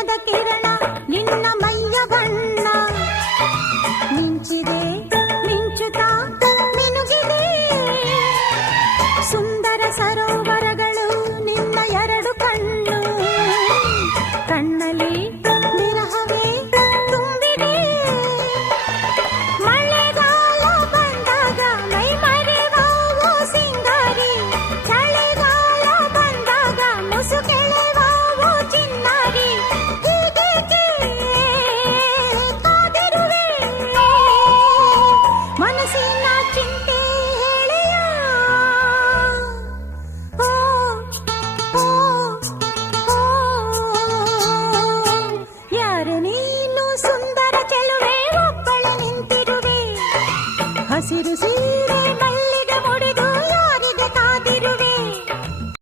ಚಿನ್ನದ ಕಿರಣ ನಿನ್ನ ಮೈಯ ಬಣ್ಣ ಮಿಂಚಿದೆ ಮಿಂಚುತ್ತಾ ಮಿನುಗಿದೆ ಸುಂದರ ಸರೋವರಗಳು ನಿನ್ನ ಎರಡು ಕಣ್ಣು ಕಣ್ಣಲ್ಲಿ ವಿರಹವೇ ತುಂಬಿದೆ ಮಳೆಗಾಲ ಬಂದಾಗ ಮೈ ಮರೆವಾವೋ ಸಿಂಗಾರಿ ಚಳಿಗಾಲ ಬಂದಾಗ ಮುಸುಕೆಳೆವಾವೋ ಚಿನ್ನಾರಿ ಹೀಗೇಕೆ ಕಾದಿರುವೆ ಮನಸ್ಸಿನ ಚಿಂತೆ ಹೇಳಿಯ ಓ ಓ ಓ ಯಾರು ನೀನು ಸುಂದರ ಚೆಲುವೆ ಒಬ್ಬಳೆ ನಿಂತಿರುವೆ ಹಸಿರು